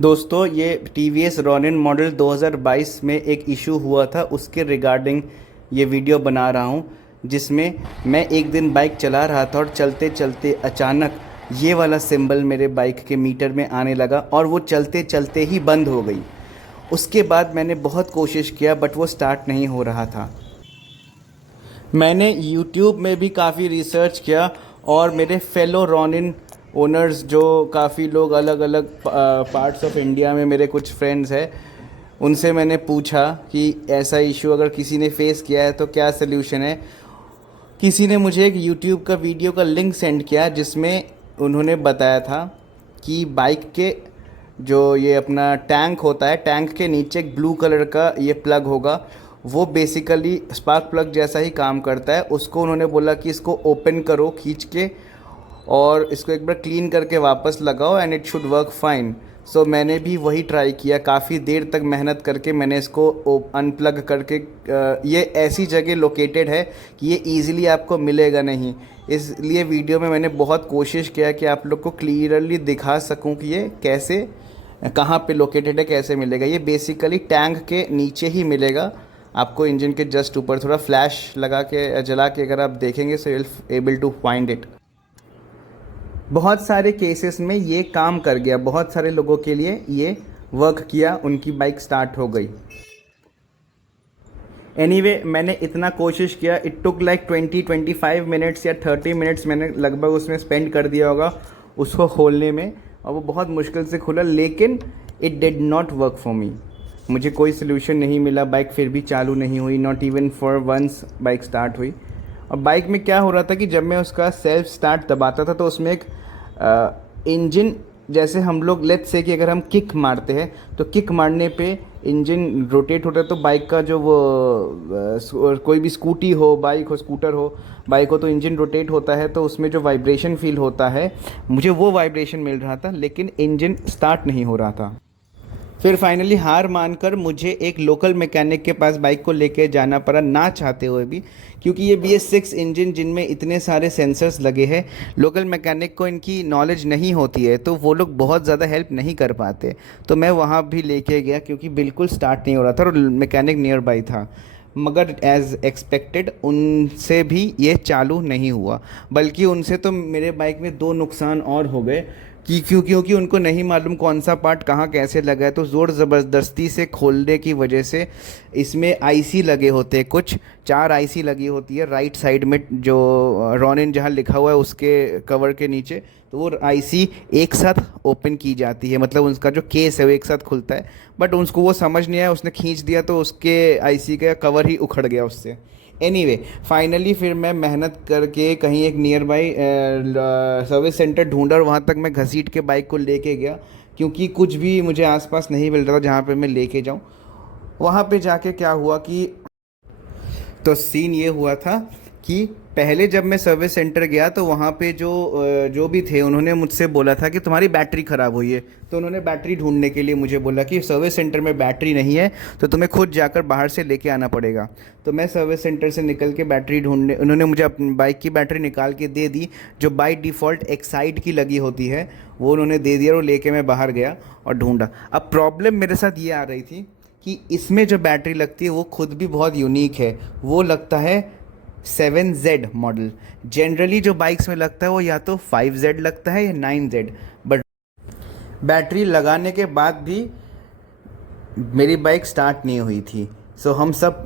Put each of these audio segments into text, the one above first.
दोस्तों, ये TVS Ronin model 2022 में एक इशू हुआ था, उसके रिगार्डिंग ये वीडियो बना रहा हूँ। जिसमें मैं एक दिन बाइक चला रहा था और चलते चलते अचानक ये वाला सिंबल मेरे बाइक के मीटर में आने लगा और वो चलते चलते ही बंद हो गई। उसके बाद मैंने बहुत कोशिश किया बट वो स्टार्ट नहीं हो रहा था। मैंने यूट्यूब में भी काफ़ी रिसर्च किया और मेरे फेलो रॉनिन ओनर्स, जो काफ़ी लोग अलग अलग पार्ट्स ऑफ इंडिया में मेरे कुछ फ्रेंड्स हैं, उनसे मैंने पूछा कि ऐसा इशू अगर किसी ने फेस किया है तो क्या सल्यूशन है। किसी ने मुझे एक यूट्यूब का वीडियो का लिंक सेंड किया जिसमें उन्होंने बताया था कि बाइक के जो ये अपना टैंक होता है, टैंक के नीचे एक ब्लू कलर का ये प्लग होगा। वो बेसिकली स्पार्क प्लग जैसा ही काम करता है। उसको उन्होंने बोला कि इसको ओपन करो खींच के और इसको एक बार क्लीन करके वापस लगाओ and it should work fine. So मैंने भी वही ट्राई किया, काफ़ी देर तक मेहनत करके मैंने इसको अनप्लग करके ये ऐसी जगह लोकेटेड है कि ये ईज़िली आपको मिलेगा नहीं। इसलिए वीडियो में मैंने बहुत कोशिश किया कि आप लोग को क्लियरली दिखा सकूं कि ये कैसे, कहाँ पे लोकेटेड है, कैसे मिलेगा। ये बेसिकली टैंक के नीचे ही मिलेगा आपको, इंजन के जस्ट ऊपर। थोड़ा फ्लैश लगा के जला के अगर आप देखेंगे so you will able to find it. बहुत सारे केसेस में ये काम कर गया, बहुत सारे लोगों के लिए ये वर्क किया, उनकी बाइक स्टार्ट हो गई। एनीवे, मैंने इतना कोशिश किया, इट टुक लाइक 20-25 मिनट्स या 30 मिनट्स मैंने लगभग उसमें स्पेंड कर दिया होगा उसको खोलने में, और वो बहुत मुश्किल से खुला, लेकिन it did not work for me. मुझे कोई सोल्यूशन नहीं मिला, बाइक फिर भी चालू नहीं हुई, not even for once bike start हुई। और बाइक में क्या हो रहा था कि जब मैं उसका सेल्फ स्टार्ट दबाता था तो उसमें एक इंजन, जैसे हम लोग लेट्स से कि अगर हम किक मारते हैं तो किक मारने पे इंजन रोटेट होता है, तो बाइक का जो वो कोई भी स्कूटी हो, बाइक हो, स्कूटर हो, बाइक हो, तो इंजन रोटेट होता है तो उसमें जो वाइब्रेशन फील होता है, मुझे वो वाइब्रेशन मिल रहा था लेकिन इंजन स्टार्ट नहीं हो रहा था। फिर फाइनली हार मानकर मुझे एक लोकल मैकेनिक के पास बाइक को लेके जाना पड़ा, ना चाहते हुए भी, क्योंकि ये BS6 इंजन जिनमें इतने सारे सेंसर्स लगे हैं, लोकल मैकेनिक को इनकी नॉलेज नहीं होती है तो वो लोग बहुत ज़्यादा हेल्प नहीं कर पाते। तो मैं वहाँ भी लेके गया क्योंकि बिल्कुल स्टार्ट नहीं हो रहा था और मैकेनिक नियर बाई था, मगर एज़ एक्सपेक्टेड उनसे भी ये चालू नहीं हुआ। बल्कि उनसे तो मेरे बाइक में दो नुकसान और हो गए कि क्योंकि उनको नहीं मालूम कौन सा पार्ट कहाँ कैसे लगा है, तो ज़ोर ज़बरदस्ती से खोलने की वजह से इसमें आईसी लगे होते हैं, कुछ 4 आईसी लगी होती है राइट साइड में, जो रॉनिन जहाँ लिखा हुआ है उसके कवर के नीचे। तो वो आईसी एक साथ ओपन की जाती है, मतलब उसका जो केस है वो एक साथ खुलता है, बट उसको वो समझ नहीं आया, उसने खींच दिया तो उसके आईसी का कवर ही उखड़ गया उससे। एनीवे, फाइनली फिर मैं मेहनत करके कहीं एक नियर बाई सर्विस सेंटर ढूंढा और वहाँ तक मैं घसीट के बाइक को लेके गया, क्योंकि कुछ भी मुझे आसपास नहीं मिल रहा था जहाँ पे मैं लेके जाऊँ। वहाँ पे जाके क्या हुआ कि, तो सीन ये हुआ था कि पहले जब मैं सर्विस सेंटर गया तो वहाँ पे जो भी थे उन्होंने मुझसे बोला था कि तुम्हारी बैटरी ख़राब हुई है। तो उन्होंने बैटरी ढूंढने के लिए मुझे बोला कि सर्विस सेंटर में बैटरी नहीं है तो तुम्हें खुद जाकर बाहर से लेके आना पड़ेगा। तो मैं सर्विस सेंटर से निकल के बैटरी ढूंढने, उन्होंने मुझे अपनी बाइक की बैटरी निकाल के दे दी, जो बाई डिफ़ॉल्ट एक्साइड की लगी होती है, वो उन्होंने दे दिया और लेके मैं बाहर गया और ढूंढा। अब प्रॉब्लम मेरे साथ ये आ रही थी कि इसमें जो बैटरी लगती है वो खुद भी बहुत यूनिक है। वो लगता है 7Z मॉडल। जनरली जो बाइक्स में लगता है वो या तो 5Z लगता है या 9Z, बट बैटरी लगाने के बाद भी मेरी बाइक स्टार्ट नहीं हुई थी। सो हम सब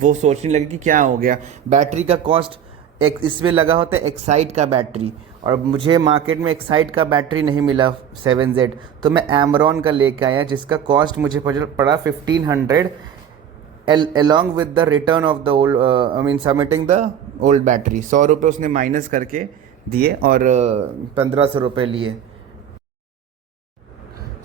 वो सोचने लगे कि क्या हो गया। बैटरी का कॉस्ट एक इसमें लगा होता है एक्साइड का बैटरी, और मुझे मार्केट में एक्साइड का बैटरी नहीं मिला 7Z, तो मैं एमरॉन का लेके आया जिसका कॉस्ट मुझे पड़ा 1500 along with the return of the old I mean submitting the old battery। 100 रुपये उसने माइनस करके दिए और 1500 रुपये लिए।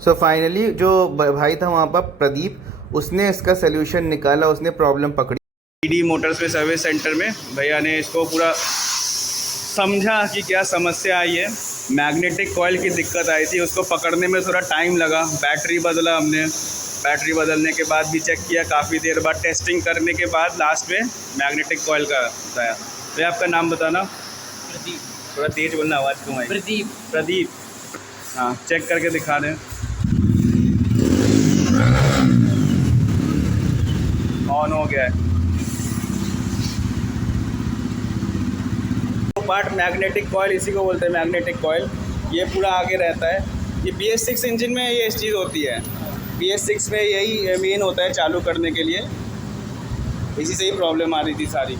सो फाइनली जो भाई था वहाँ पर प्रदीप, उसने इसका सोल्यूशन निकाला, उसने प्रॉब्लम पकड़ी। डी मोटर्स पे सर्विस सेंटर में भैया ने इसको पूरा समझा कि क्या समस्या आई है। मैग्नेटिक कॉइल की दिक्कत आई थी, उसको पकड़ने में थोड़ा टाइम लगा। बैटरी बदला हमने, बैटरी बदलने के बाद भी चेक किया, काफ़ी देर बाद टेस्टिंग करने के बाद लास्ट में मैग्नेटिक कॉइल का बताया। भैया आपका नाम बताना। प्रदीप। थोड़ा तेज बोलना, आवाज़ कम आई। प्रदीप। प्रदीप, हाँ, चेक करके दिखा दें। ऑन हो गया है। तो पार्ट मैग्नेटिक कॉइल, इसी को बोलते हैं मैग्नेटिक कॉइल, ये पूरा आगे रहता है। ये BS6 इंजन में ये चीज़ होती है, BS6 में यही मेन होता है चालू करने के लिए, इसी से ही प्रॉब्लम आ रही थी सारी।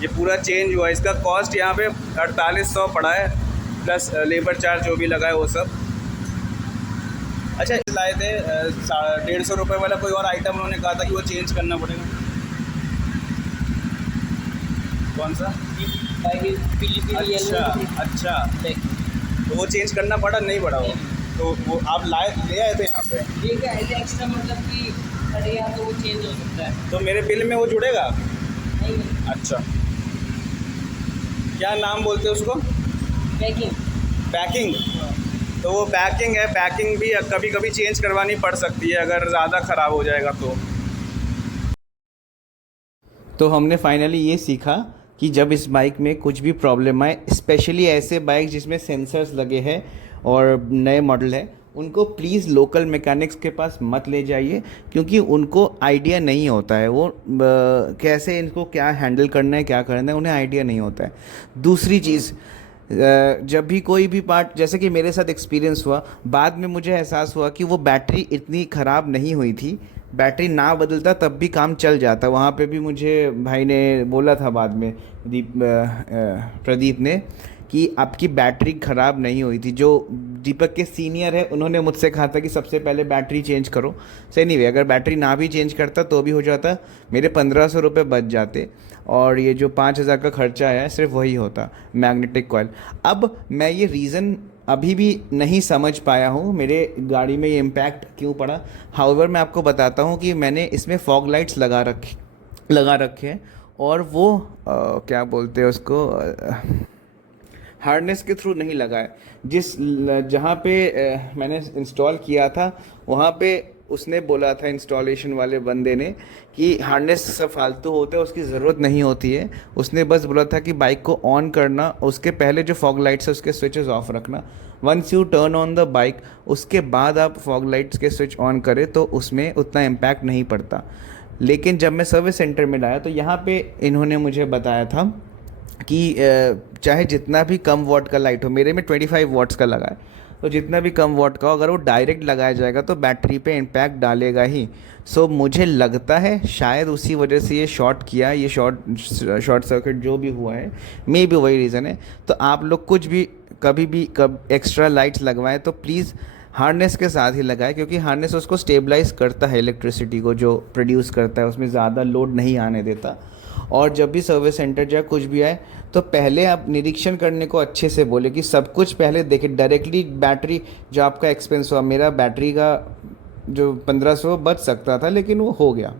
ये पूरा चेंज हुआ, इसका कॉस्ट यहाँ पे 4800 पड़ा है, प्लस लेबर चार्ज जो भी लगा है वो सब। अच्छा, लाए थे 150 रुपये वाला कोई और आइटम, उन्होंने कहा था कि वो चेंज करना पड़ेगा। कौन सा? अच्छा, तो वो चेंज करना पड़ा नहीं पड़ा वो? तो वो आप ले आए थे यहाँ पे? एक्स्ट्रा मतलब कि बढ़िया, तो वो चेंज हो सकता है। तो मेरे बिल में वो जुड़ेगा? नहीं। अच्छा, क्या नाम बोलते हैं उसको? पैकिंग। तो वो पैकिंग है, पैकिंग भी कभी कभी चेंज करवानी पड़ सकती है अगर ज़्यादा ख़राब हो जाएगा तो हमने फाइनली ये सीखा कि जब इस बाइक में कुछ भी प्रॉब्लम आए, स्पेशली ऐसे बाइक जिसमें सेंसर्स लगे हैं और नए मॉडल है, उनको प्लीज़ लोकल मैकेनिक्स के पास मत ले जाइए, क्योंकि उनको आइडिया नहीं होता है वो कैसे इनको क्या हैंडल करना है, क्या करना है, उन्हें आइडिया नहीं होता है। दूसरी चीज़, जब भी कोई भी पार्ट, जैसे कि मेरे साथ एक्सपीरियंस हुआ, बाद में मुझे एहसास हुआ कि वो बैटरी इतनी ख़राब नहीं हुई थी, बैटरी ना बदलता तब भी काम चल जाता। वहाँ पे भी मुझे भाई ने बोला था बाद में, प्रदीप ने, कि आपकी बैटरी ख़राब नहीं हुई थी। जो दीपक के सीनियर है उन्होंने मुझसे कहा था कि सबसे पहले बैटरी चेंज करो। सही नहीं, अगर बैटरी ना भी चेंज करता तो भी हो जाता, मेरे 1500 रुपये बच जाते, और ये जो 5000 का खर्चा है सिर्फ वही होता मैग्नेटिक कॉइल। अब मैं ये रीज़न अभी भी नहीं समझ पाया हूँ मेरे गाड़ी में ये इम्पैक्ट क्यों पड़ा। हाउएवर मैं आपको बताता हूँ कि मैंने इसमें फॉग लाइट्स लगा रखे हैं, और वो क्या बोलते हैं उसको, हार्नेस के थ्रू नहीं लगा है। जहाँ पे मैंने इंस्टॉल किया था वहाँ पे उसने बोला था, इंस्टॉलेशन वाले बंदे ने, कि हार्नेस सब फालतू होता है, उसकी ज़रूरत नहीं होती है। उसने बस बोला था कि बाइक को ऑन करना, उसके पहले जो फॉग लाइट्स है उसके स्विचेस ऑफ रखना। Once you turn on the bike, उसके बाद आप फॉग लाइट्स के स्विच ऑन करें तो उसमें उतना इम्पैक्ट नहीं पड़ता। लेकिन जब मैं सर्विस सेंटर में लाया तो यहाँ पे इन्होंने मुझे बताया था कि चाहे जितना भी कम वॉट का लाइट हो, मेरे में 25 वॉट्स का लगा है, तो जितना भी कम वॉट का हो, अगर वो डायरेक्ट लगाया जाएगा तो बैटरी पे इम्पैक्ट डालेगा ही। सो मुझे लगता है शायद उसी वजह से ये शॉर्ट सर्किट जो भी हुआ है, मे भी वही रीज़न है। तो आप लोग कुछ भी कभी भी एक्स्ट्रा लाइट्स लगवाएं तो प्लीज़ हार्नेस के साथ ही लगाएं, क्योंकि हार्नेस उसको स्टेबलाइज करता है, इलेक्ट्रिसिटी को जो प्रोड्यूस करता है उसमें ज़्यादा लोड नहीं आने देता। और जब भी सर्विस सेंटर या कुछ भी आए तो पहले आप निरीक्षण करने को अच्छे से बोले, कि सब कुछ पहले देखें। डायरेक्टली बैटरी जो आपका एक्सपेंस हुआ, मेरा बैटरी का जो 1500 बच सकता था लेकिन वो हो गया।